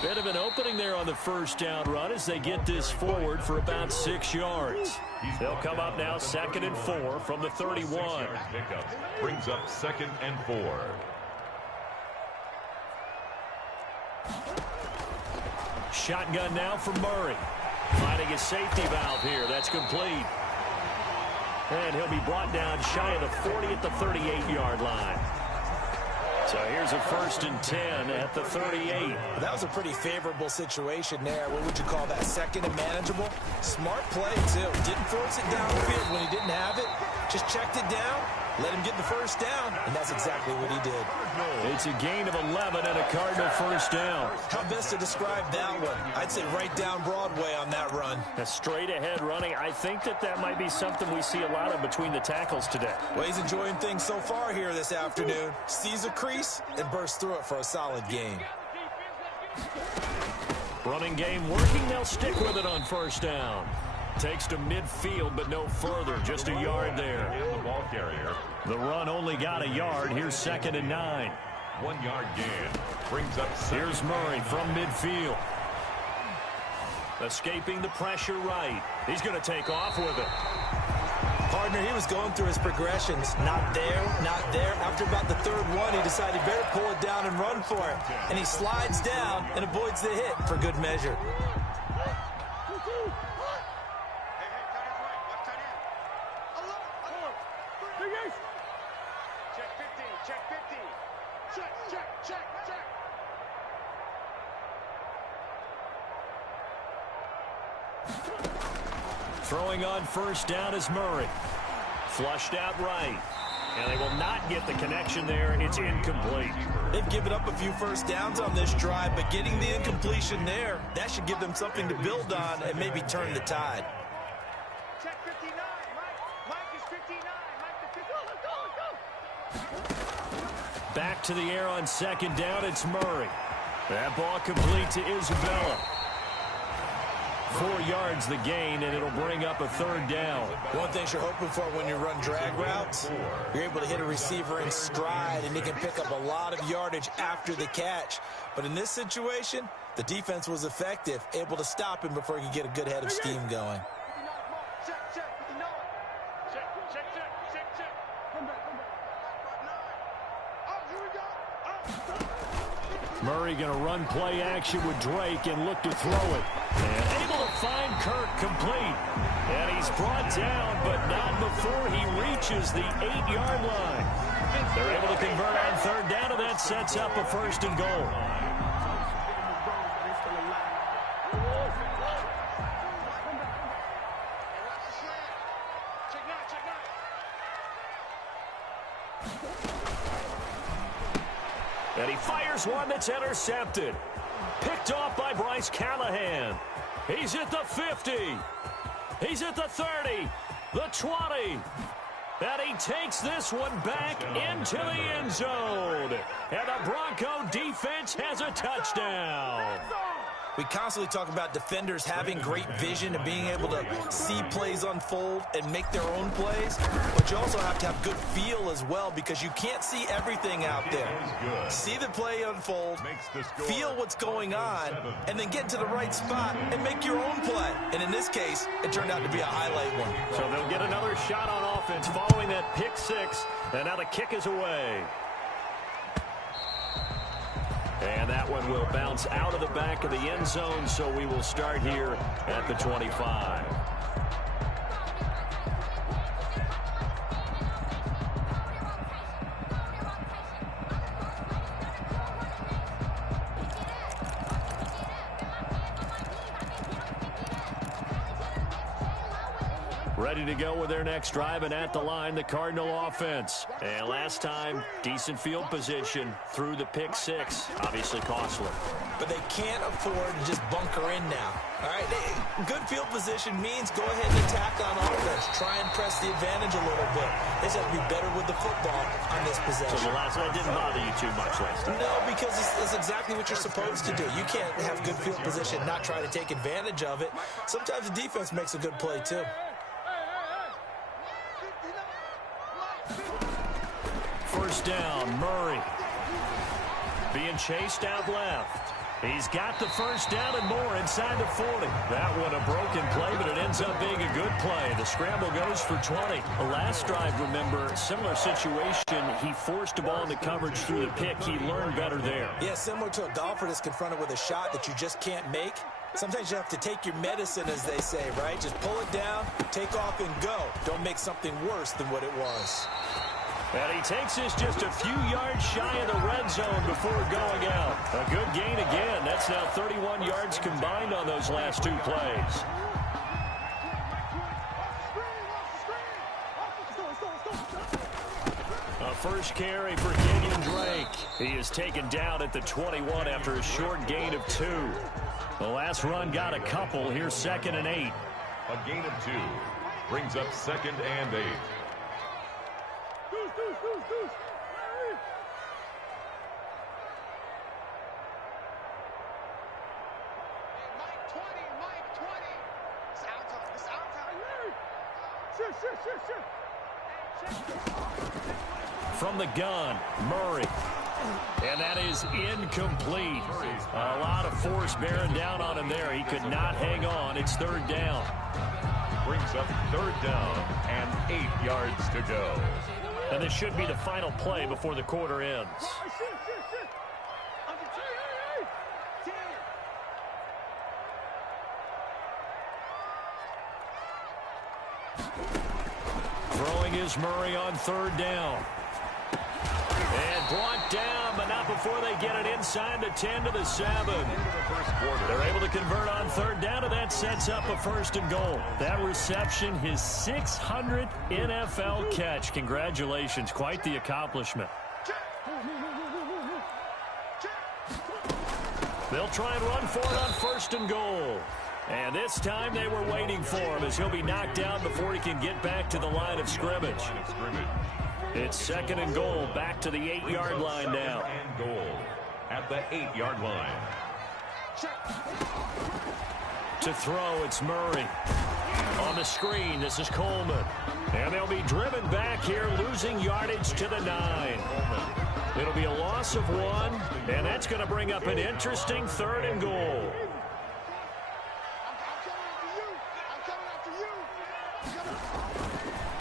Bit of an opening there on the first down run as they get this forward for about 6 yards. They'll come up now 2nd and 4 from the 31. Pickup brings up 2nd and 4. Shotgun now for Murray. Finding a safety valve here. That's complete. And he'll be brought down shy of the 40 at the 38-yard line. So here's a 1st and 10 at the 38. That was a pretty favorable situation there. What would you call that? 2nd and manageable? Smart play, too. Didn't force it downfield when he didn't have it. Just checked it down, let him get the 1st down, and that's exactly what he did. It's a gain of 11 and a Cardinal 1st down. How best to describe that one? I'd say right down Broadway on that run. A straight ahead running. I think that might be something we see a lot of between the tackles today. Well, he's enjoying things so far here this afternoon. Sees a crease and bursts through it for a solid gain. Running game working. They'll stick with it on 1st down. Takes to midfield, but no further. Just a yard there. And the ball carrier. The run only got a yard. Here's 2nd and 9. 1 yard gain. Brings up 2nd. Here's Murray from midfield. Escaping the pressure right. He's going to take off with it. Partner, he was going through his progressions. Not there, not there. After about the 3rd one, he decided better pull it down and run for it. And he slides down and avoids the hit for good measure. Throwing on 1st down is Murray. Flushed out right. And they will not get the connection there. It's incomplete. They've given up a few 1st downs on this drive, but getting the incompletion there, that should give them something to build on and maybe turn the tide. Check 59. Mike is 59. Mike the 59. Let's go. Back to the air on 2nd down. It's Murray. That ball complete to Isabella. 4 yards the gain, and it'll bring up a 3rd down. One thing you're hoping for when you run drag routes, you're able to hit a receiver in stride, and he can pick up a lot of yardage after the catch. But in this situation, the defense was effective, able to stop him before he could get a good head of steam going. Murray going to run play action with Drake and look to throw it. And able to find Kirk complete. And he's brought down, but not before he reaches the 8-yard line. They're able to convert on 3rd down, and that sets up a 1st and goal. And he fires one that's intercepted. Picked off by Bryce Callahan. He's at the 50. He's at the 30. The 20. And he takes this one back into the end zone. And the Bronco defense has a touchdown. We constantly talk about defenders having great vision and being able to see plays unfold and make their own plays. But you also have to have good feel as well, because you can't see everything out there. See the play unfold, feel what's going on, and then get to the right spot and make your own play. And in this case, it turned out to be a highlight one. So they'll get another shot on offense following that pick 6. And now the kick is away. And that one will bounce out of the back of the end zone, so we will start here at the 25. Ready to go with their next drive, and at the line, the Cardinal offense. And last time, decent field position through the pick 6. Obviously costly. But they can't afford to just bunker in now. All right, good field position means go ahead and attack on offense. Try and press the advantage a little bit. They just have to be better with the football on this possession. So the last one didn't bother you too much last time? No, because it's exactly what you're supposed to do. You can't have good field position, not try to take advantage of it. Sometimes the defense makes a good play, too. First down, Murray. Being chased out left. He's got the first down and more inside the 40. That one a broken play, but it ends up being a good play. The scramble goes for 20. The last drive, remember, similar situation. He forced a ball into coverage through the pick. He learned better there. Yeah, similar to a golfer that's confronted with a shot that you just can't make. Sometimes you have to take your medicine, as they say, right? Just pull it down, take off, and go. Don't make something worse than what it was. And he takes this just a few yards shy of the red zone before going out. A good gain again. That's now 31 yards combined on those last two plays. A first carry for Kenyon Drake. He is taken down at the 21 after a short gain of 2. The last run got a couple. Here's 2nd and 8. A gain of 2 brings up 2nd and 8. From the gun, Murray. And that is incomplete. A lot of force bearing down on him there. He could not hang on. It's 3rd down. Brings up 3rd down and 8 yards to go. And this should be the final play before the quarter ends. Throwing is Murray on 3rd down. And brought down, but not before they get it inside the 10 to the 7. They're able to convert on 3rd down, and that sets up a 1st and goal. That reception, his 600th NFL catch. Congratulations. Quite the accomplishment. They'll try and run for it on 1st and goal. And this time they were waiting for him as he'll be knocked down before he can get back to the line of scrimmage. It's 2nd and goal, back to the 8-yard line now. And goal at the 8-yard line. To throw, it's Murray. On the screen, this is Coleman. And they'll be driven back here, losing yardage to the 9. It'll be a loss of 1, and that's going to bring up an interesting 3rd and goal.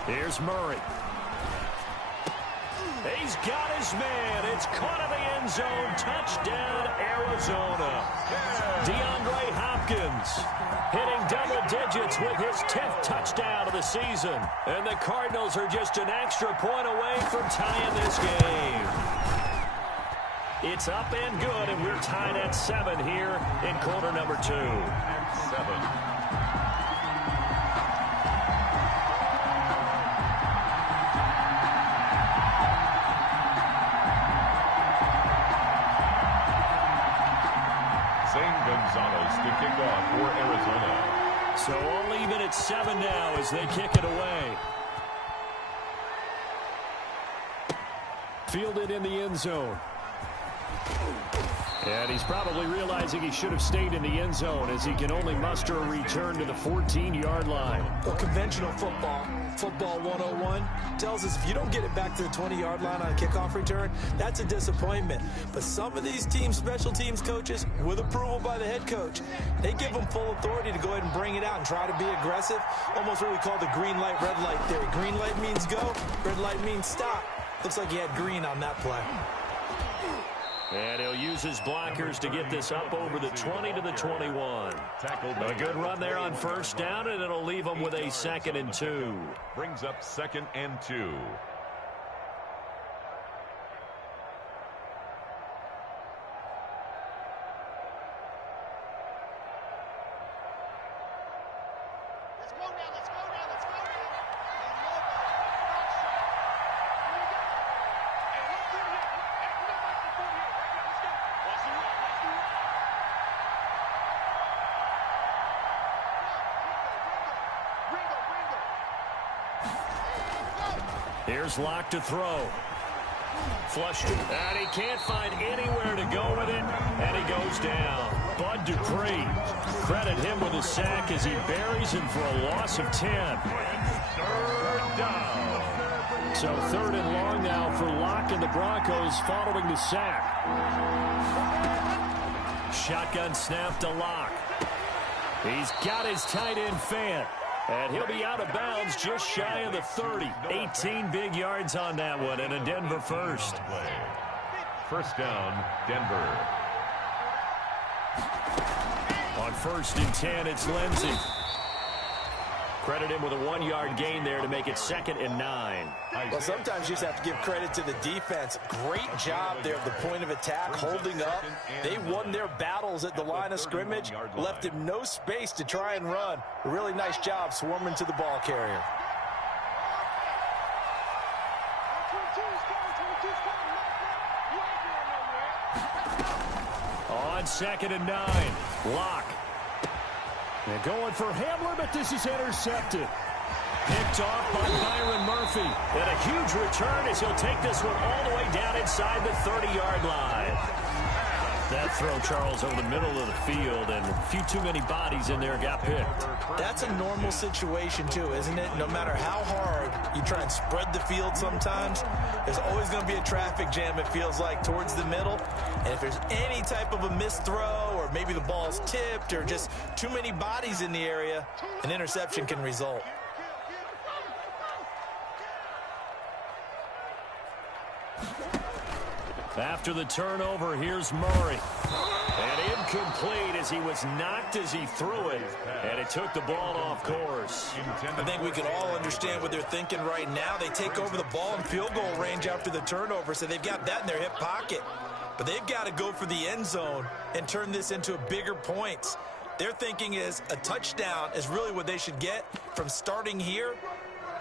Here's Murray. He's got his man. It's caught in the end zone. Touchdown, Arizona. DeAndre Hopkins hitting double digits with his 10th touchdown of the season. And the Cardinals are just an extra point away from tying this game. It's up and good, and we're tied at 7 here in quarter number 2. At 7. Gonzalez to kick off for Arizona. So all even at 7 now as they kick it away. Fielded in the end zone. And he's probably realizing he should have stayed in the end zone as he can only muster a return to the 14-yard line. Well, conventional football 101, tells us if you don't get it back to the 20-yard line on a kickoff return, that's a disappointment. But some of these teams, special teams coaches, with approval by the head coach, they give them full authority to go ahead and bring it out and try to be aggressive. Almost what we call the green light, red light theory. Green light means go, red light means stop. Looks like he had green on that play. And he'll use his blockers to get this up over the 20 to the 21. A good run there on 1st down, and it'll leave them with a 2nd and 2. Brings up 2nd and 2. Here's Locke to throw. Flushed it, and he can't find anywhere to go with it, and he goes down. Bud Dupree, credit him with a sack as he buries him for a loss of 10. 3rd down. So 3rd and long now for Locke and the Broncos following the sack. shotgun snap to Locke. He's got his tight end fan. And he'll be out of bounds just shy of the 30. 18 big yards on that one, and a Denver first. First down, Denver. On 1st and 10, it's Lindsey. Credit him with a 1-yard gain there to make it 2nd and 9. Well, sometimes you just have to give credit to the defense. Great job there at the point of attack, holding up. They won their battles at the line of scrimmage, left him no space to try and run. A really nice job swarming to the ball carrier. On 2nd and 9, Locke. They're going for Hamler, but this is intercepted. Picked off by Byron Murphy. And a huge return as he'll take this one all the way down inside the 30-yard line. That throw, Charles, over the middle of the field, and a few too many bodies in there got picked. That's a normal situation, too, isn't it? No matter how hard you try and spread the field sometimes, there's always going to be a traffic jam, it feels like, towards the middle. And if there's any type of a missed throw, or maybe the ball's tipped, or just too many bodies in the area, an interception can result. After the turnover, here's Murray. And incomplete as he was knocked as he threw it. And it took the ball off course. I think we can all understand what they're thinking right now. They take over the ball in field goal range after the turnover, so they've got that in their hip pocket. But they've got to go for the end zone and turn this into a bigger points. Their thinking is a touchdown is really what they should get from starting here.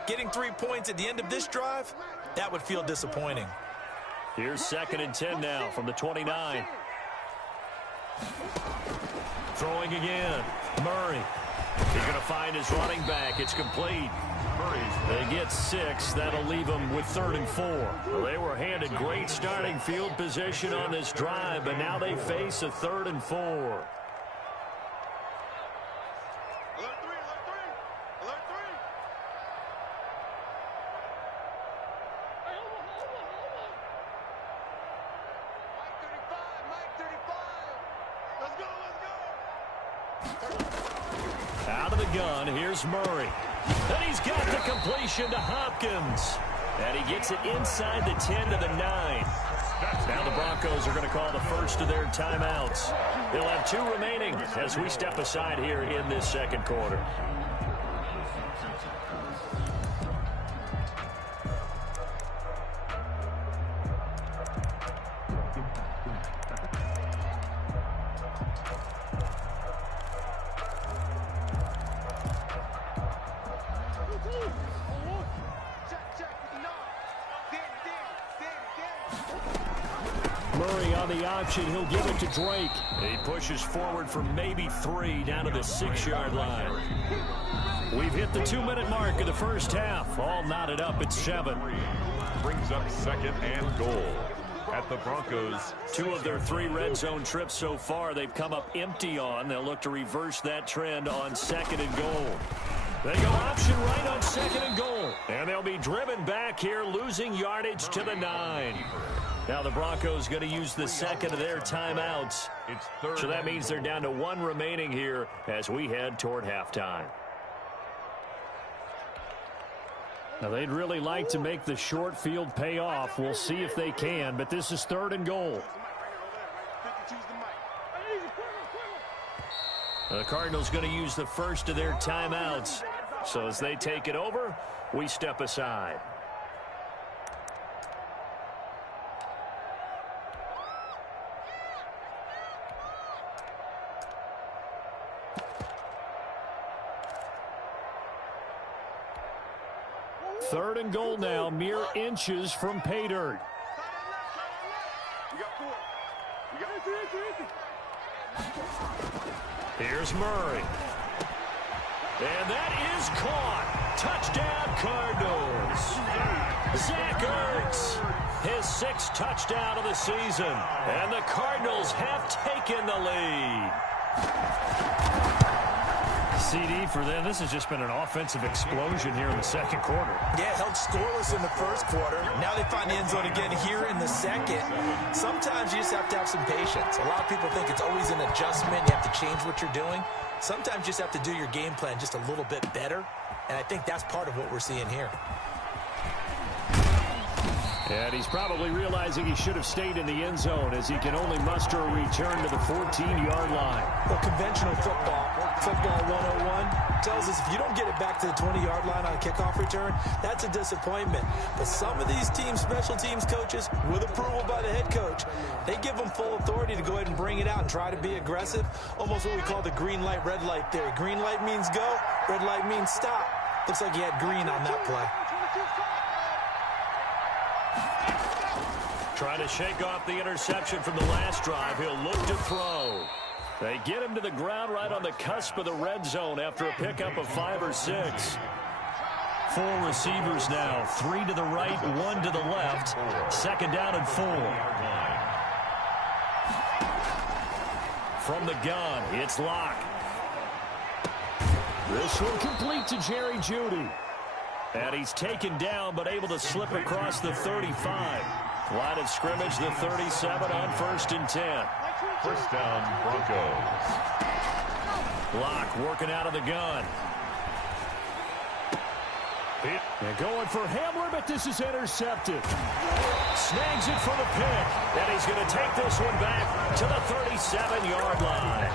Getting 3 points at the end of this drive, that would feel disappointing. Here's 2nd and 10 now from the 29. Throwing again. Murray. He's going to find his running back. It's complete. They get 6. That'll leave them with 3rd and 4. Well, they were handed great starting field position on this drive, but now they face a 3rd and 4. Out of the gun, here's Murray. And he's got the completion to Hopkins. And he gets it inside the 10 to the 9. Now the Broncos are going to call the first of their timeouts. They'll have 2 remaining as we step aside here in this 2nd quarter. Murray on the option. He'll give it to Drake. He pushes forward for maybe 3 down to the 6-yard line. We've hit the 2-minute mark of the first half. All knotted up at 7. Brings up 2nd and goal at the Broncos. 2 of their 3 red zone trips so far they've come up empty on. They'll look to reverse that trend on 2nd and goal. They go option right on 2nd and goal. And they'll be driven back here, losing yardage to the 9. Now the Broncos going to use the 2nd of their timeouts. So that means they're down to 1 remaining here as we head toward halftime. Now they'd really like to make the short field pay off. We'll see if they can, but this is 3rd and goal. The Cardinals going to use the first of their timeouts. So as they take it over, we step aside. Third and goal now, mere inches from pay dirt. Here's Murray. And that is caught. Touchdown, Cardinals. Zach Ertz, his 6th touchdown of the season. And the Cardinals have taken the lead. CD for them. This has just been an offensive explosion here in the second quarter. Yeah, held scoreless in the first quarter. Now they find the end zone again here in the second. Sometimes you just have to have some patience. A lot of people think it's always an adjustment. You have to change what you're doing. Sometimes you just have to do your game plan just a little bit better. And I think that's part of what we're seeing here. And he's probably realizing he should have stayed in the end zone as he can only muster a return to the 14-yard line. Well, conventional football 101, tells us if you don't get it back to the 20-yard line on a kickoff return, that's a disappointment. But some of these teams, special teams coaches, with approval by the head coach, they give them full authority to go ahead and bring it out and try to be aggressive. Almost what we call the green light, red light theory. Green light means go, red light means stop. Looks like he had green on that play. Trying to shake off the interception from the last drive. He'll look to throw. They get him to the ground right on the cusp of the red zone after a pickup of 5 or 6. 4 receivers now. 3 to the right, 1 to the left. Second down and 4. From the gun, it's Locke. This one complete to Jerry Jeudy. And he's taken down but able to slip across the 35. Line of scrimmage, the 37 on 1st and 10. First down, Broncos. Locke working out of the gun. And going for Hamler, but this is intercepted. Snags it for the pick. And he's going to take this one back to the 37-yard line.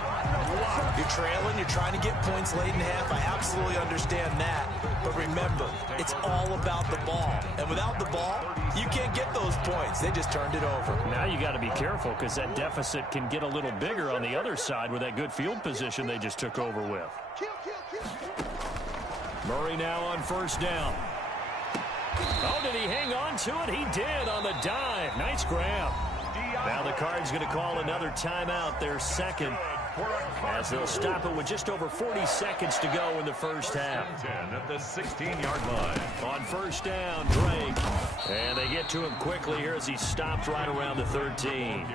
You're trailing, you're trying to get points late in half. I absolutely understand that. But remember, it's all about the ball. And without the ball, you can't get those points. They just turned it over. Now you got to be careful because that deficit can get a little bigger on the other side with that good field position they just took over with. Murray now on 1st down. Oh, did he hang on to it? He did on the dive. Nice grab. Now the Cards going to call another timeout, their second, as they'll stop it with just over 40 seconds to go in the first half. 10 at the 16-yard line. On 1st down, Drake. And they get to him quickly here as he stopped right around the 13.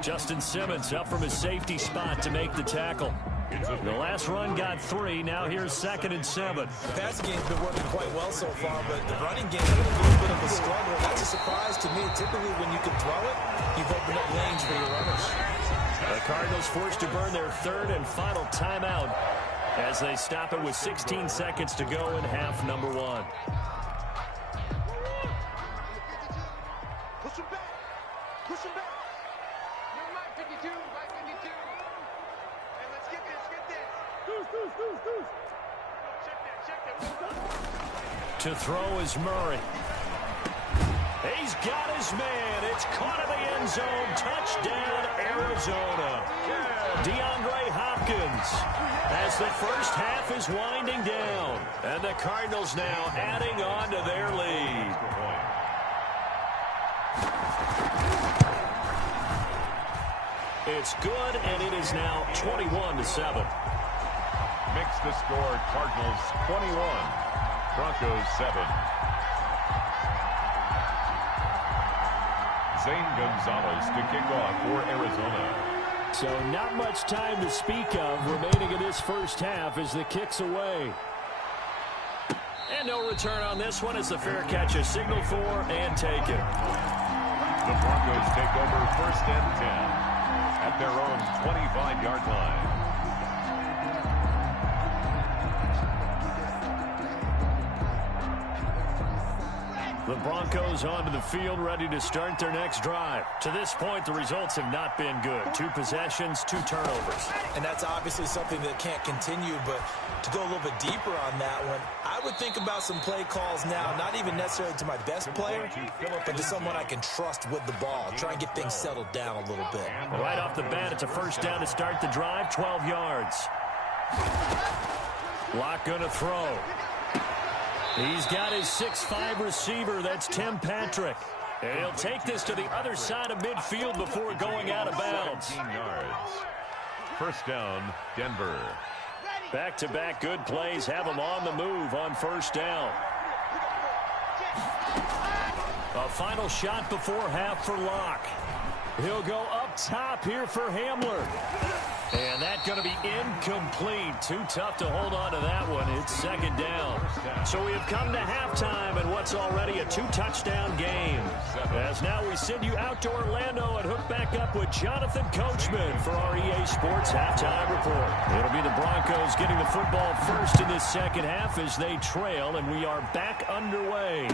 Justin Simmons up from his safety spot to make the tackle. The last run got 3. Now here's 2nd and 7. The passing game's been working quite well so far, but the running game's been a little bit of a struggle. That's a surprise to me. Typically, when you can throw it, you've opened up lanes for your runners. The Cardinals forced to burn their 3rd and final timeout as they stop it with 16 seconds to go in half number 1. Push him back. Push him back. You're right, 52. Right, 52. Hey, let's get this. Get this. Deuce. Check that. To throw is Murray. He's got his man. It's caught in the end zone. Touchdown, Arizona. DeAndre Hopkins as the first half is winding down. And the Cardinals now adding on to their lead. It's good, and it is now 21-7. Mix the score, Cardinals 21, Broncos 7. Zane Gonzalez to kick off for Arizona. So not much time to speak of remaining in this first half as the kick's away. And no return on this one as the fair catch is signaled for and taken. The Broncos take over 1st and 10 at their own 25-yard line. The Broncos onto the field, ready to start their next drive. To this point, the results have not been good. 2 possessions, 2 turnovers. And that's obviously something that can't continue, but to go a little bit deeper on that one, I would think about some play calls now, not even necessarily to my best player, but to someone I can trust with the ball. Try and get things settled down a little bit. Right off the bat, it's a 1st down to start the drive, 12 yards. Locke gonna throw. He's got his 6'5" receiver. That's Tim Patrick. And he'll take this to the other side of midfield before going out of bounds. 17 yards. 1st down, Denver. Back-to-back good plays have him on the move on 1st down. A final shot before half for Locke. He'll go up top here for Hamler. And that going to be incomplete. Too tough to hold on to that one. It's second down. So we have come to halftime in what's already a 2-touchdown game. As now we send you out to Orlando and hook back up with Jonathan Coachman for our EA Sports Halftime Report. It'll be the Broncos getting the football first in this second half as they trail, and we are back underway.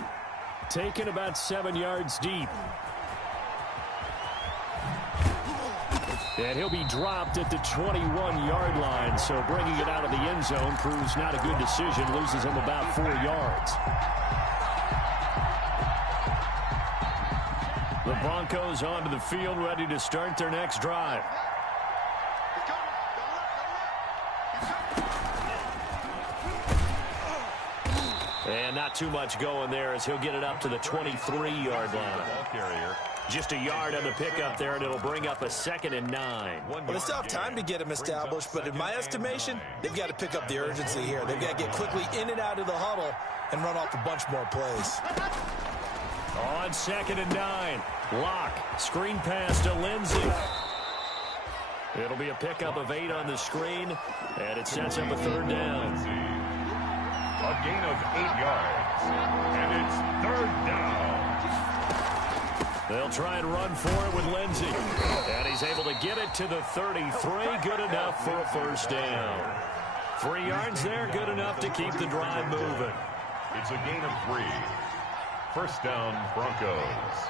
Taken about 7 yards deep. And he'll be dropped at the 21-yard line, so bringing it out of the end zone proves not a good decision, loses him about 4 yards. The Broncos onto the field, ready to start their next drive. And not too much going there as he'll get it up to the 23-yard line. Just a yard on the pickup there, and it'll bring up a 2nd and 9. Well, they still have time to get him established, but in my estimation, they've got to pick up the urgency here. They've got to get quickly in and out of the huddle and run off a bunch more plays. On 2nd and 9, Locke, screen pass to Lindsey. It'll be a pickup of 8 on the screen, and it sets up a 3rd down. A gain of 8 yards, and it's 3rd down. They'll try and run for it with Lindsey. And he's able to get it to the 33. Good enough for a 1st down. 3 yards there, good enough to keep the drive moving. It's a gain of 3. 1st down, Broncos.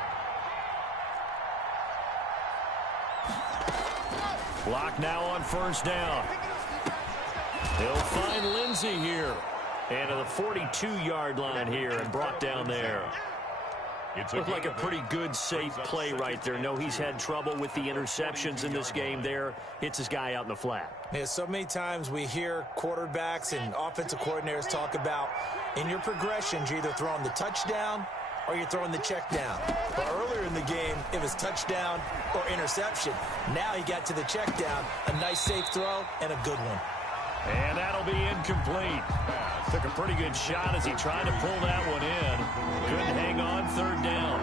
Locke now on 1st down. He'll find Lindsey here. And to the 42-yard line here and brought down there. Looked like a pretty good, safe play right there. No, he's had trouble with the interceptions in this game there. Hits his guy out in the flat. Yeah, so many times we hear quarterbacks and offensive coordinators talk about in your progressions, you're either throwing the touchdown or you're throwing the check down. But earlier in the game, it was touchdown or interception. Now he got to the check down, a nice safe throw, and a good one. And that'll be incomplete. Took a pretty good shot as he tried to pull that one in. Couldn't hang on, 3rd down.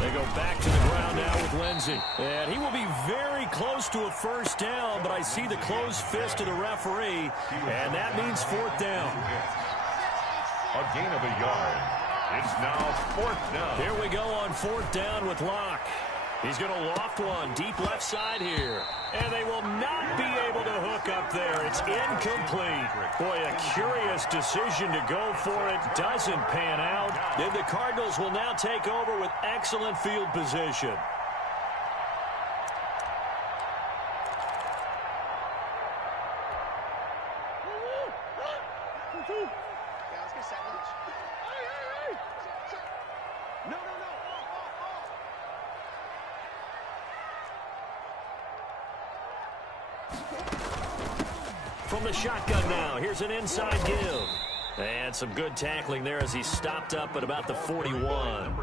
They go back to the ground now with Lindsey. And he will be very close to a 1st down, but I see the closed fist of the referee, and that means 4th down. A gain of a yard. It's now 4th down. Here we go on 4th down with Locke. He's going to loft one deep left side here. And they will not be able to hook up there. It's incomplete. Boy, a curious decision to go for it. Doesn't pan out. And the Cardinals will now take over with excellent field position. From the shotgun now, here's an inside give. And some good tackling there as he stopped up at about the 41.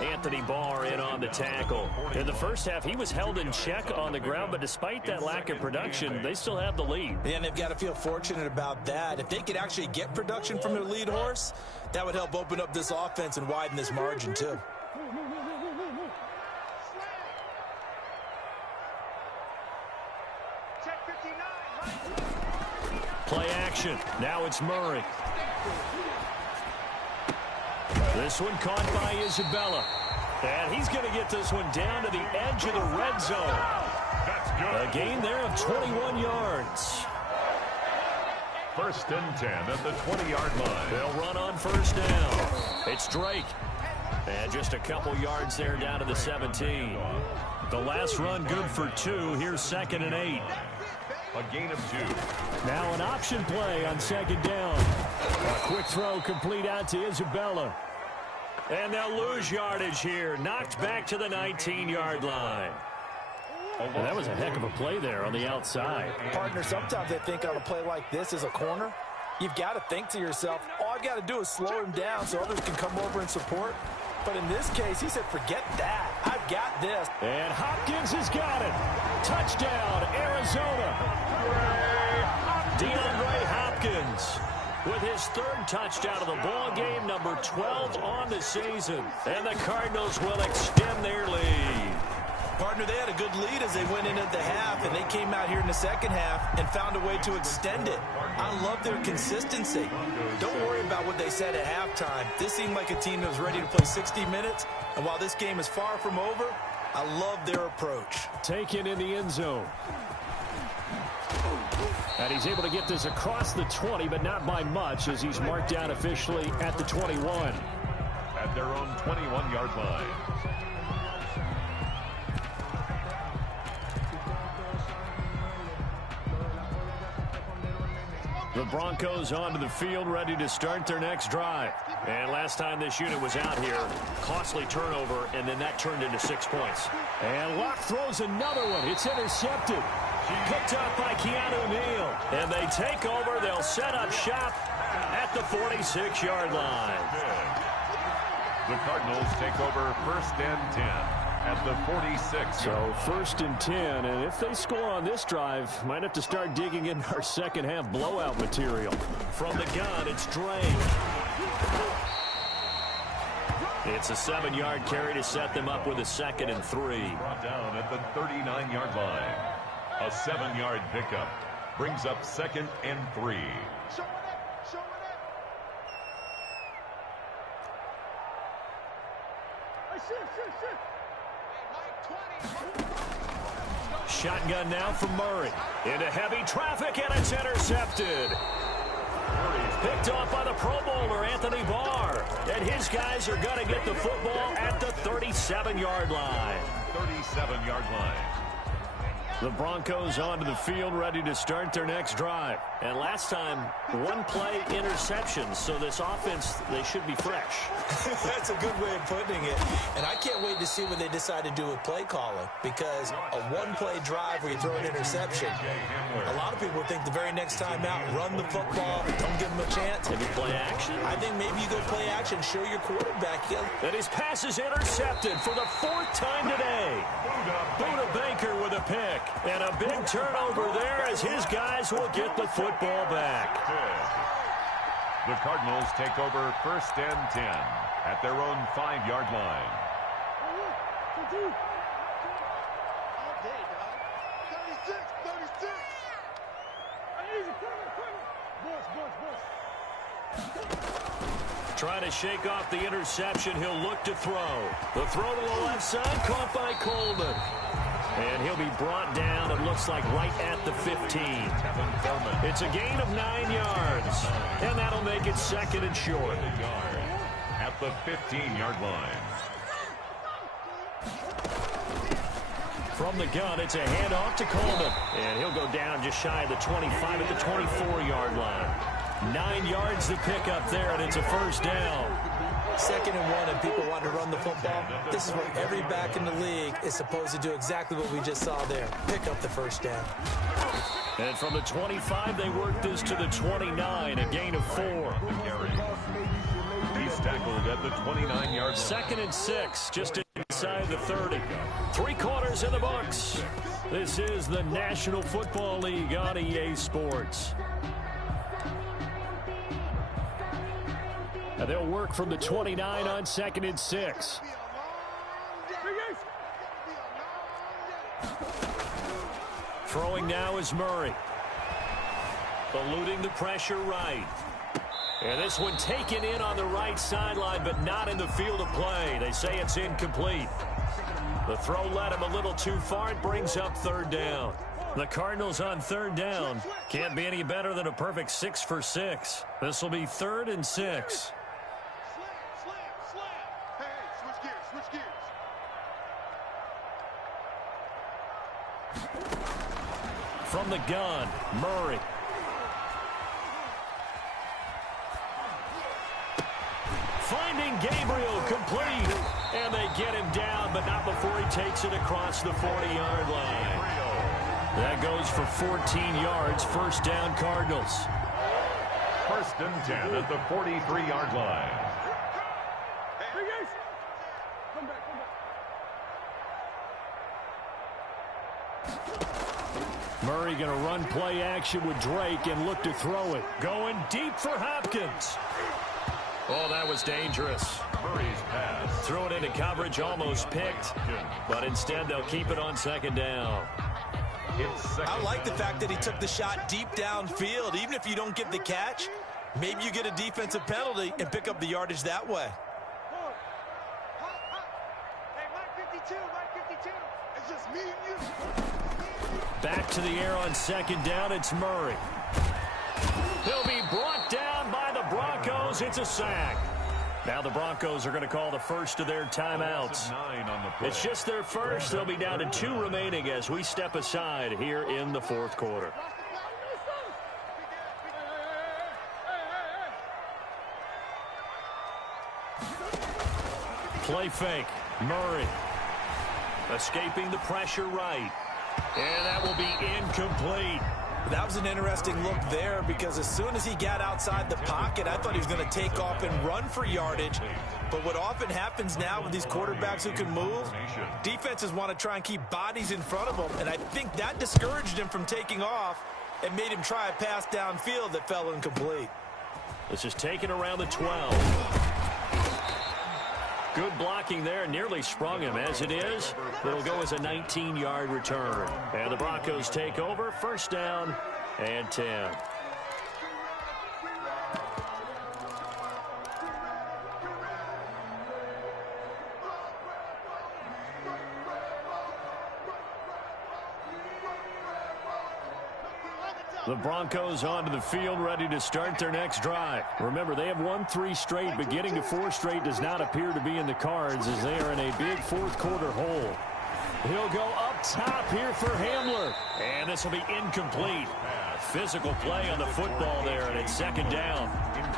Anthony Barr in on the tackle. In the first half, he was held in check on the ground, but despite that lack of production, they still have the lead. Yeah, and they've got to feel fortunate about that. If they could actually get production from their lead horse, that would help open up this offense and widen this margin, too. Play action. Now it's Murray. This one caught by Isabella. And he's going to get this one down to the edge of the red zone. That's good. A gain there of 21 yards. 1st and 10 at the 20-yard line. They'll run on 1st down. It's Drake. And just a couple yards there down to the 17. The last run good for 2. Here's 2nd and 8. A gain of 2. Now an option play on 2nd down. A quick throw complete out to Isabella. And they'll lose yardage here. Knocked back to the 19-yard line. And that was a heck of a play there on the outside. Partner, sometimes I think on a play like this as a corner, you've got to think to yourself, all I've got to do is slow him down so others can come over and support. But in this case, he said, forget that. I've got this. And Hopkins has got it. Touchdown, Arizona. DeAndre Hopkins with his 3rd touchdown of the ball game, number 12 on the season. And the Cardinals will extend their lead. Commissioner, they had a good lead as they went into the half, and they came out here in the second half and found a way to extend it. I love their consistency. Don't worry about what they said at halftime. This seemed like a team that was ready to play 60 minutes, and while this game is far from over, I love their approach. Taken in the end zone. And he's able to get this across the 20, but not by much, as he's marked down officially at the 21. At their own 21-yard line. The Broncos onto the field, ready to start their next drive. And last time this unit was out here, costly turnover, and then that turned into 6 points. And Locke throws another one. It's intercepted. Picked up by Keanu Neal. And they take over. They'll set up shop at the 46-yard line. The Cardinals take over 1st and 10 at the 46. So 1st and 10, and if they score on this drive, might have to start digging in our second half blowout material. From the gun, it's Drake. It's a 7-yard carry to set them up with a 2nd and 3. Brought down at the 39-yard line. A 7-yard pickup brings up 2nd and 3. Shotgun now from Murray. Into heavy traffic, and it's intercepted. Picked off by the Pro Bowler, Anthony Barr. And his guys are going to get the football at the 37-yard line. 37-yard line. The Broncos onto the field, ready to start their next drive. And last time, 1-play interceptions, so this offense, they should be fresh. That's a good way of putting it. And I can't wait to see what they decide to do with play calling, because a 1-play drive where you throw an interception, a lot of people think the very next time out, run the football, don't give them a chance. Maybe play action? I think maybe you go play action, show your quarterback. And his pass is intercepted for the 4th time today. Buda Baker with a pick. And a big turnover there as his guys will get the football back. The Cardinals take over 1st and 10 at their own 5-yard line. Trying to shake off the interception. He'll look to throw. The throw to the left side, caught by Coleman. And he'll be brought down, it looks like, right at the 15. It's a gain of 9 yards. And that'll make it 2nd and short. At the 15-yard line. From the gun, it's a handoff to Coleman. And he'll go down just shy of the 25 at the 24-yard line. 9 yards to pick up there, and it's a 1st down. 2nd and 1, and people want to run the football. This is where every back in the league is supposed to do exactly what we just saw there. Pick up the 1st down. And from the 25, they work this to the 29, a gain of 4. He's tackled at the 29-yard line. 2nd and 6, just inside the 30. 3 quarters in the books. This is the National Football League on EA Sports. And they'll work from the 29 on 2nd and 6. Throwing now is Murray. Eluding the pressure right. And this one taken in on the right sideline, but not in the field of play. They say it's incomplete. The throw led him a little too far. It brings up 3rd down. The Cardinals on 3rd down. Can't be any better than a perfect 6 for 6. This will be 3rd and 6. From the gun, Murray. Finding Gabriel complete. And they get him down, but not before he takes it across the 40-yard line. That goes for 14 yards. 1st down, Cardinals. 1st and 10 at the 43-yard line. Murray going to run play action with Drake and look to throw it. Going deep for Hopkins. Oh, that was dangerous. Murray's pass. Threw it into coverage, almost picked, but instead they'll keep it on second down. I like the fact that he took the shot deep downfield. Even if you don't get the catch, maybe you get a defensive penalty and pick up the yardage that way. Hey, Mike 52, Mike 52. It's just me and you. Back to the air on second down, it's Murray. He'll be brought down by the Broncos. It's a sack. Now the Broncos are going to call the first of their timeouts. It's just their first. They'll be down to 2 remaining as we step aside here in the fourth quarter. Play fake. Murray escaping the pressure right. And that will be incomplete. That was an interesting look there because as soon as he got outside the pocket, I thought he was going to take off and run for yardage. But what often happens now with these quarterbacks who can move, defenses want to try and keep bodies in front of them. And I think that discouraged him from taking off and made him try a pass downfield that fell incomplete. This is taken around the 12. Good blocking there, nearly sprung him. As it is, it'll go as a 19-yard return. And the Broncos take over, first down and 10. The Broncos onto the field, ready to start their next drive. Remember, they have won 3 straight, but getting to 4 straight does not appear to be in the cards as they are in a big fourth quarter hole. He'll go up top here for Hamler, and this will be incomplete. Physical play on the football there, and it's second down.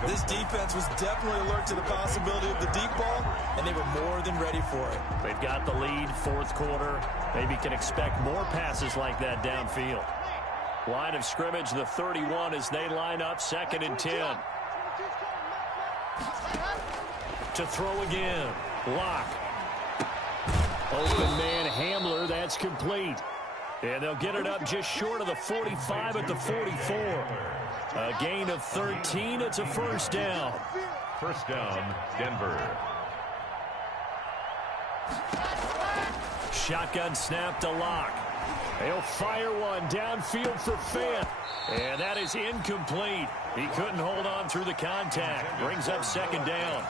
This defense was definitely alert to the possibility of the deep ball, and they were more than ready for it. They've got the lead, fourth quarter. Maybe can expect more passes like that downfield. Line of scrimmage, the 31 as they line up, second and 10. To throw again. Lock. Open man Hamler, that's complete. And they'll get it up just short of the 45 at the 44. A gain of 13, it's a first down. First down, Denver. Shotgun snap to Lock. He'll fire one downfield for Fant. And that is incomplete. He couldn't hold on through the contact. Brings up second down.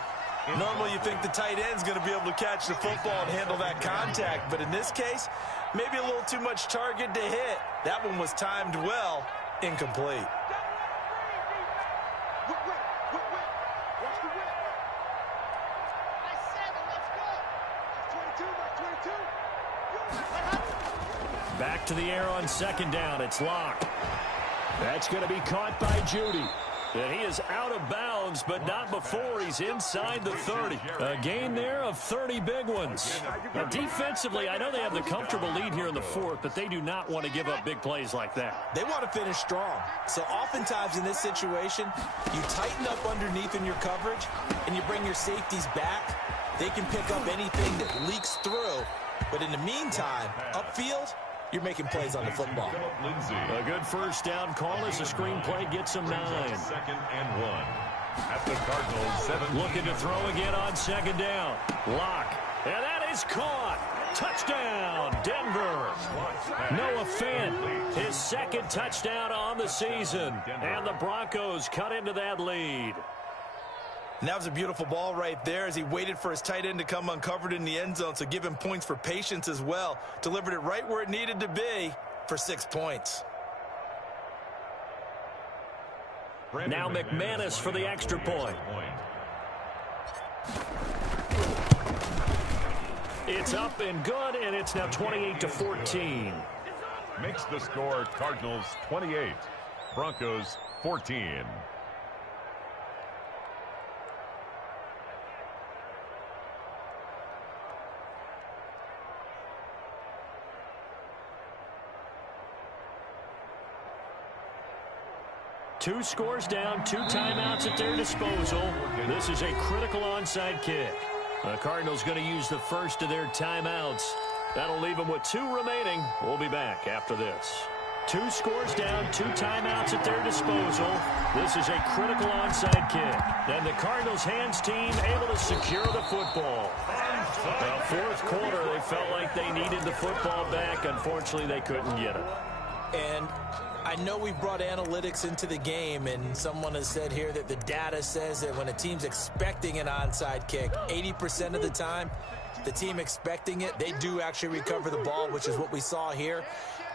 Normally you think the tight end's going to be able to catch the football and handle that contact. But in this case, maybe a little too much target to hit. That one was timed well. Incomplete. Back to the air on second down. It's Lock. That's going to be caught by Judy. And he is out of bounds, but not before he's inside the 30. A gain there of 30 big ones. Now, defensively, I know they have the comfortable lead here in the fourth, but they do not want to give up big plays like that. They want to finish strong. So oftentimes in this situation, you tighten up underneath in your coverage, and you bring your safeties back. They can pick up anything that leaks through. But in the meantime, upfield, you're making plays on the football. A good first down call as the screenplay gets them 9. Second and 1. At the Cardinals, 7. Looking to throw again on second down. Lock. And that is caught. Touchdown, Denver. Noah Fant, his second touchdown on the season. And the Broncos cut into that lead. And that was a beautiful ball right there as he waited for his tight end to come uncovered in the end zone. So give him points for patience as well. Delivered it right where it needed to be for 6 points. Now McManus for the extra point. It's up and good, and it's now 28-14. Makes the score Cardinals 28, Broncos 14. Two scores down, 2 timeouts at their disposal. This is a critical onside kick. The Cardinals going to use the first of their timeouts. That'll leave them with 2 remaining. We'll be back after this. 2 scores down, 2 timeouts at their disposal. This is a critical onside kick. And the Cardinals' hands team able to secure the football. Well, fourth quarter, they felt like they needed the football back. Unfortunately, they couldn't get it. And I know we've brought analytics into the game, and someone has said here that the data says that when a team's expecting an onside kick, 80% of the time, the team expecting it, they do actually recover the ball, which is what we saw here.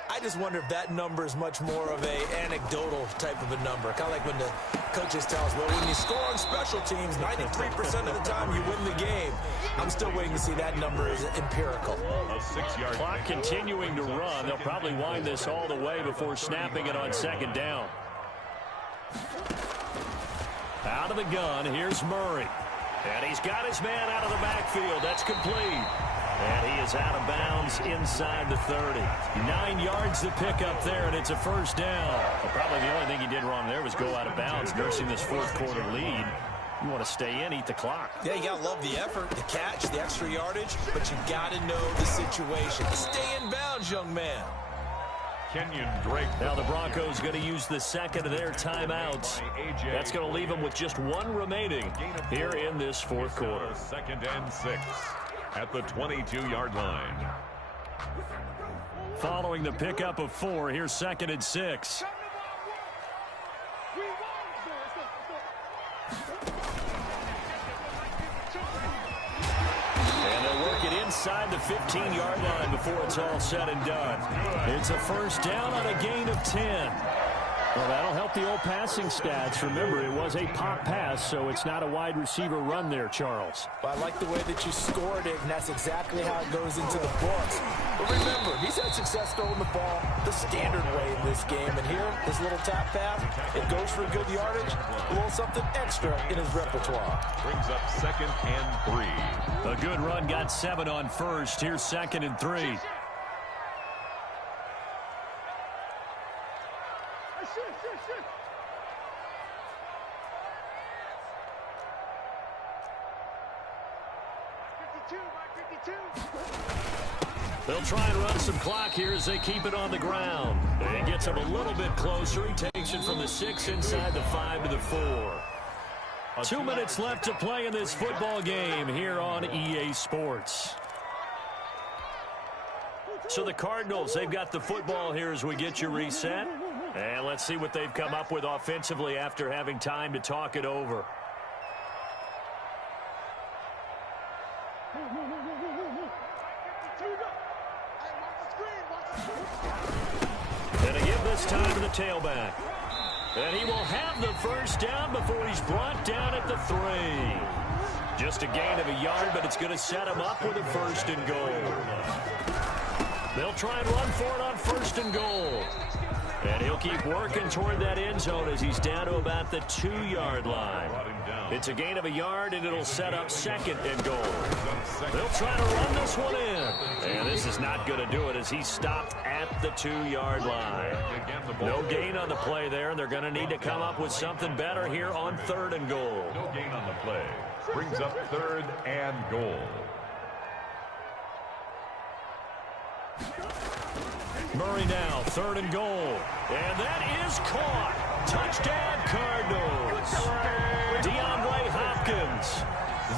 I just wonder if that number is much more of a anecdotal type of a number. Kind of like when the coaches tell us, well, when you score on special teams, 93% of the time you win the game. I'm still waiting to see that number is empirical. A 6-yard Clock continuing to run. They'll probably wind this all the way before snapping it on second down. Out of the gun, here's Murray. And he's got his man out of the backfield. That's complete. And he is out of bounds inside the 30. 9 yards to pick up there, and it's a first down. Well, probably the only thing he did wrong there was go out of bounds, nursing this fourth quarter lead. You want to stay in, eat the clock. Yeah, you got to love the effort, the catch, the extra yardage, but you got to know the situation. Stay in bounds, young man. Kenyon Drake. Now the Broncos going to use the second of their timeouts. That's going to leave them with just 1 remaining here in this fourth quarter. 2nd and 6 at the 22-yard line. Following the pickup of 4, here's 2nd and 6. And they'll work it inside the 15-yard line before it's all said and done. It's a first down on a gain of 10. Well, that'll help the old passing stats. Remember, it was a pop pass, so it's not a wide receiver run there, Charles. Well, I like the way that you scored it, and that's exactly how it goes into the books. But remember, he's had success throwing the ball the standard way in this game. And here, this little tap pass, it goes for good yardage, a little something extra in his repertoire. Brings up 2nd and 3. A good run got 7 on first. Here's 2nd and 3. They'll try and run some clock here as they keep it on the ground. And he gets him a little bit closer. He takes it from the 6 inside the 5 to the 4. 2 minutes left to play in this football game here on EA Sports. So the Cardinals, they've got the football here as we get you reset. And let's see what they've come up with offensively after having time to talk it over. And a give this time to the tailback. And he will have the first down before he's brought down at the 3. Just a gain of a yard, but it's going to set him up with a 1st and goal. They'll try and run for it on 1st and goal. And he'll keep working toward that end zone as he's down to about the 2-yard line. It's a gain of a yard, and it'll set up 2nd and goal. They'll try to run this one in. And this is not going to do it as he's stopped at the 2-yard line. No gain on the play there, and they're going to need to come up with something better here on 3rd and goal. No gain on the play. Brings up 3rd and goal. Murray now, 3rd and goal. And that is caught. Touchdown, Cardinals. DeAndre Hopkins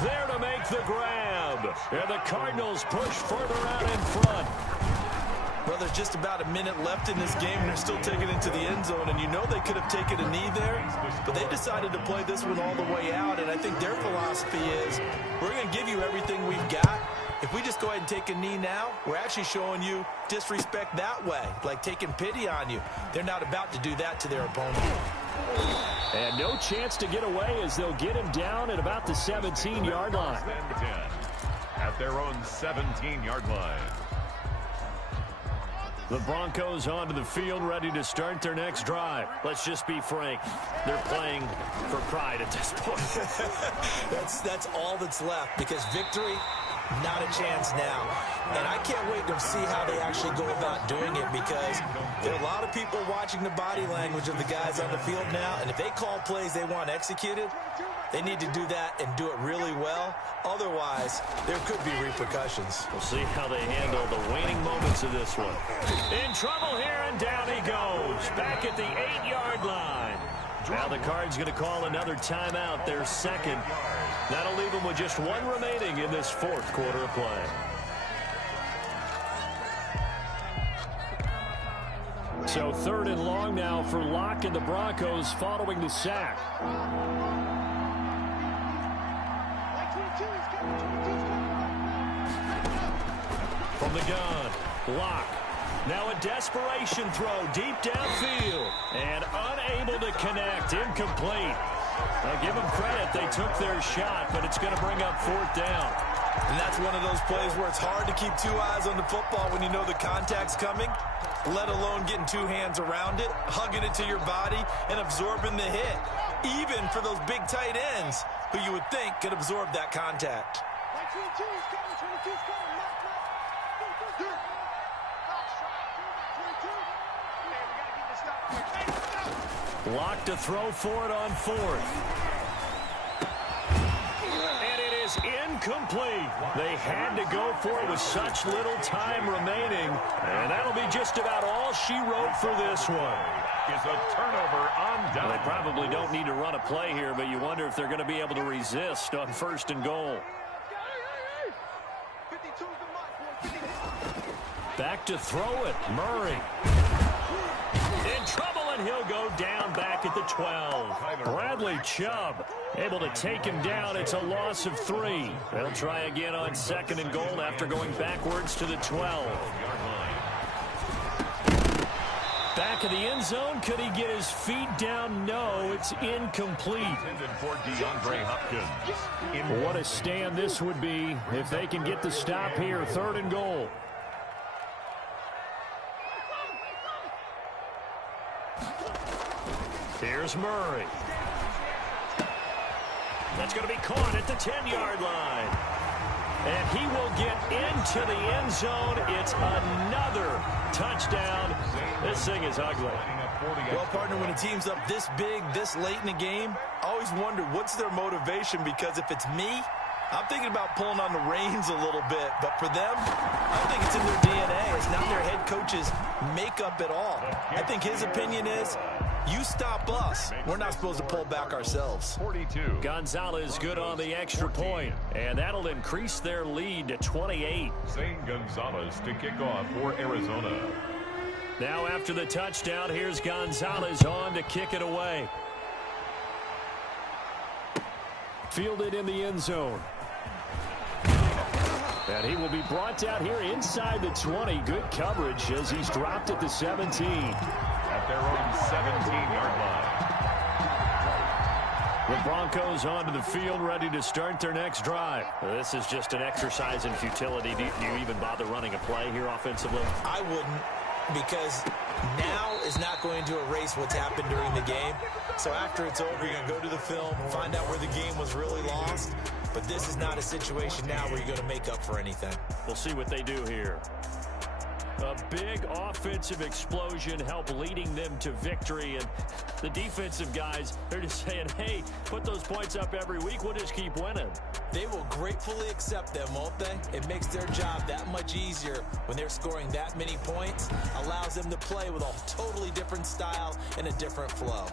there to make the grab. And the Cardinals push further out in front. Well, there's just about a minute left in this game, and they're still taking it to the end zone. And you know they could have taken a knee there, but they decided to play this one all the way out. And I think their philosophy is, we're going to give you everything we've got. If we just go ahead and take a knee now, we're actually showing you disrespect that way, like taking pity on you. They're not about to do that to their opponent. And no chance to get away as they'll get him down at about the 17-yard line. At their own 17-yard line. The Broncos onto the field, ready to start their next drive. Let's just be frank. They're playing for pride at this point. That's all that's left, because victory, Not a chance now. And I can't wait to see how they actually go about doing it, because there are a lot of people watching the body language of the guys on the field now, and if they call plays they want executed, they need to do that and do it really well. Otherwise, there could be repercussions. We'll see how they handle the waning moments of this one. In trouble here, and down he goes. Back at the 8-yard line. Now the Cards going to call another timeout, their second. That'll leave them with just one remaining in this fourth quarter of play. So 3rd and long now for Locke and the Broncos following the sack. From the gun, Locke. Now a desperation throw deep downfield and unable to connect. Incomplete. I'll give them credit. They took their shot, but it's going to bring up 4th down. And that's one of those plays where it's hard to keep 2 eyes on the football when you know the contact's coming, let alone getting 2 hands around it, hugging it to your body, and absorbing the hit. Even for those big tight ends who you would think could absorb that contact. Locke to throw for it on 4th. And it is incomplete. They had to go for it with such little time remaining. And that'll be just about all she wrote for this one. Is a turnover on down. They probably don't need to run a play here, but you wonder if they're going to be able to resist on 1st and goal. Back to throw it, Murray. In trouble, and he'll go down back at the 12. Bradley Chubb able to take him down. It's a loss of 3. They'll try again on 2nd and goal after going backwards to the 12. Back of the end zone. Could he get his feet down? No, it's incomplete. For DeAndre Hopkins. What a stand this would be if they can get the stop here. 3rd and goal. Here's Murray. That's going to be caught at the 10-yard line. And he will get into the end zone. It's another touchdown. This thing is ugly. Well, partner, when a team's up this big, this late in the game, I always wonder what's their motivation, because if it's me, I'm thinking about pulling on the reins a little bit. But for them, I think it's in their DNA. It's not their head coach's makeup at all. I think his opinion is, you stop us, we're not supposed to pull back ourselves. 42. Gonzalez good on the extra point, and that'll increase their lead to 28. Zane Gonzalez to kick off for Arizona. Now after the touchdown, here's Gonzalez on to kick it away. Fielded in the end zone. And he will be brought down here inside the 20. Good coverage as he's dropped at the 17. At their own 17-yard line. The Broncos onto the field, ready to start their next drive. This is just an exercise in futility. Do you even bother running a play here offensively? I wouldn't, because now is not going to erase what's happened during the game. So after it's over, you're going to go to the film, find out where the game was really lost. But this is not a situation now where you're going to make up for anything. We'll see what they do here. A big offensive explosion helped leading them to victory, and the defensive guys, they're just saying, hey, put those points up every week, we'll just keep winning. They will gratefully accept them, won't they? It makes their job that much easier when they're scoring that many points, allows them to play with a totally different style and a different flow.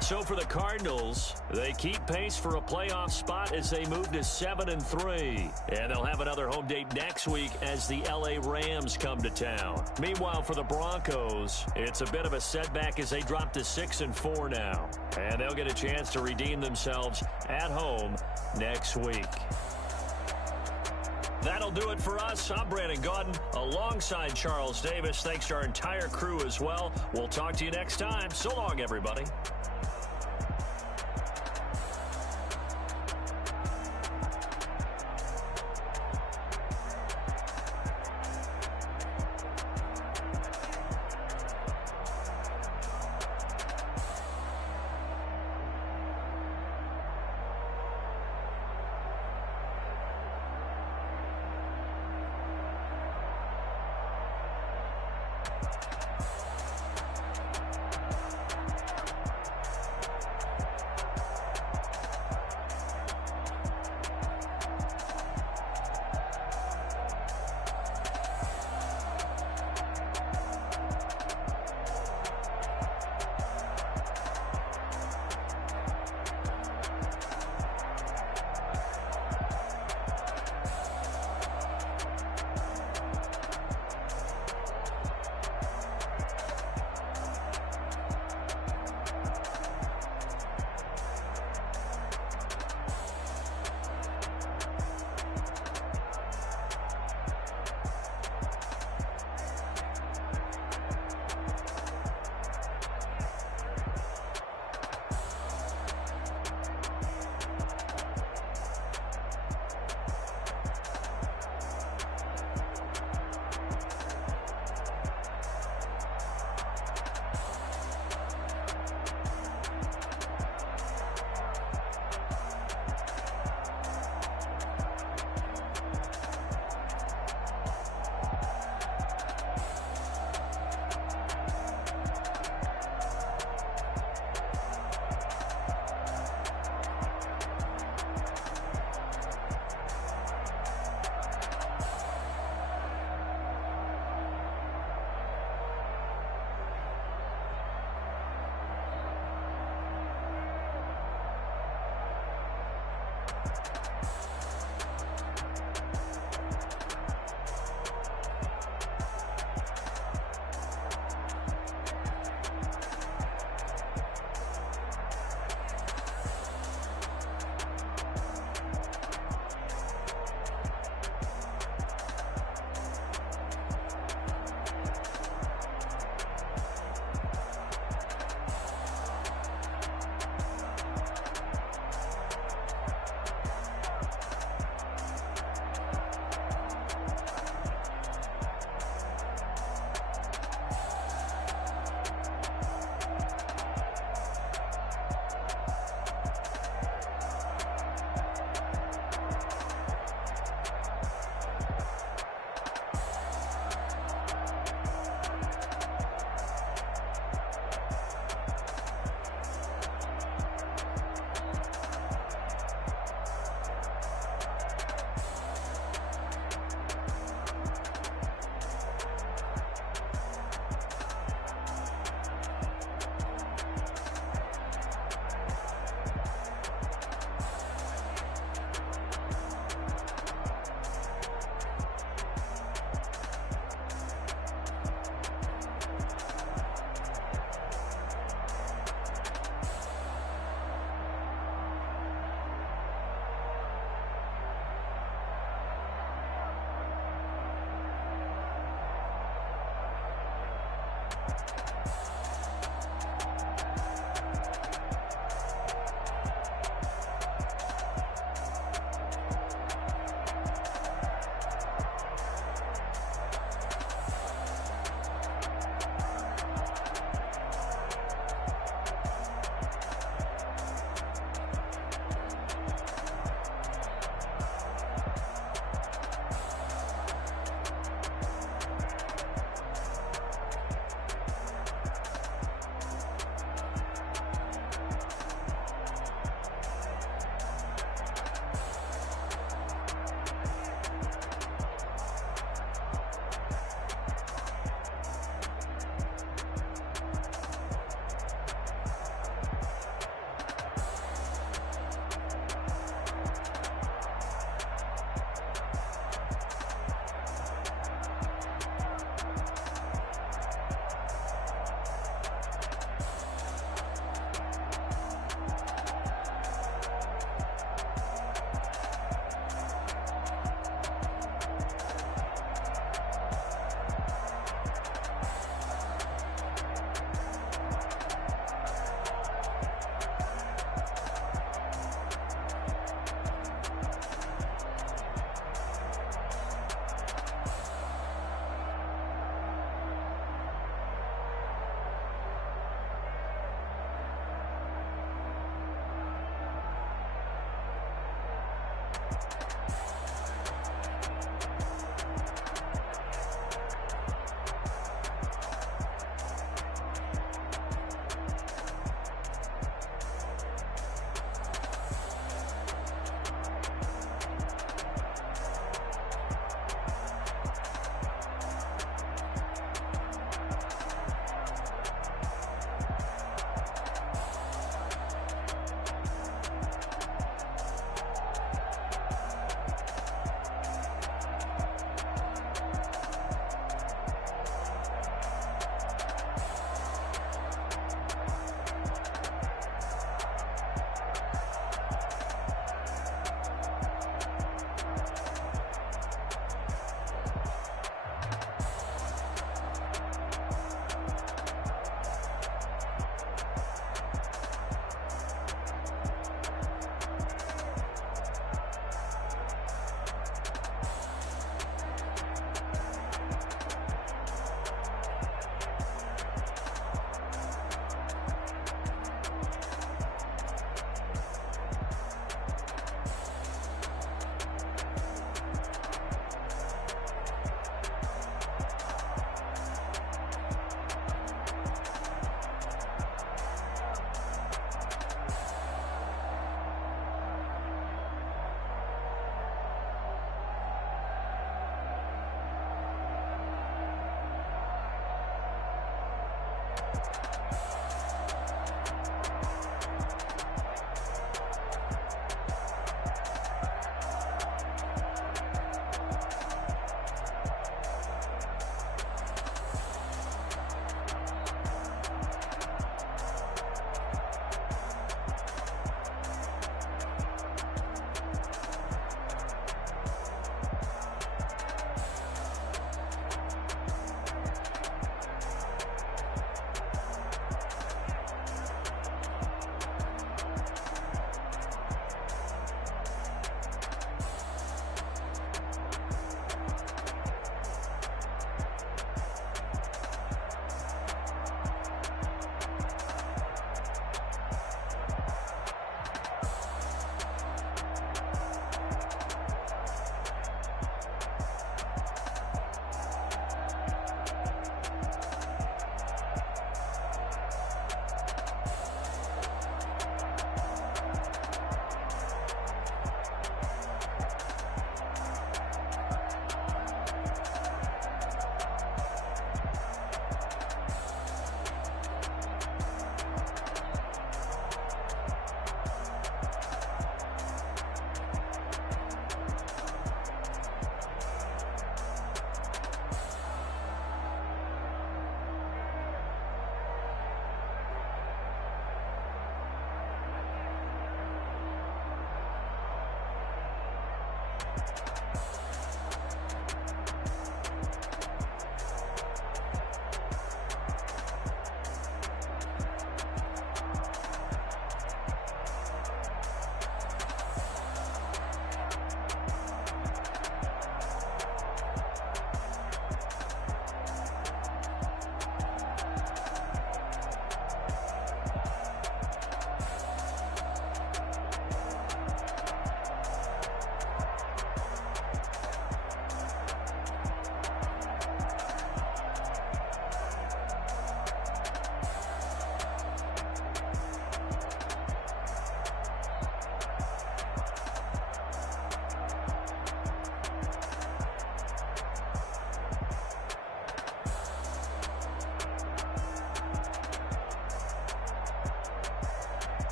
So for the Cardinals, they keep pace for a playoff spot as they move to 7-3. And they'll have another home date next week as the LA Rams come to town. Meanwhile, for the Broncos, it's a bit of a setback as they drop to 6-4 now. And they'll get a chance to redeem themselves at home next week. That'll do it for us. I'm Brandon Gaudin alongside Charles Davis. Thanks to our entire crew as well. We'll talk to you next time. So long, everybody.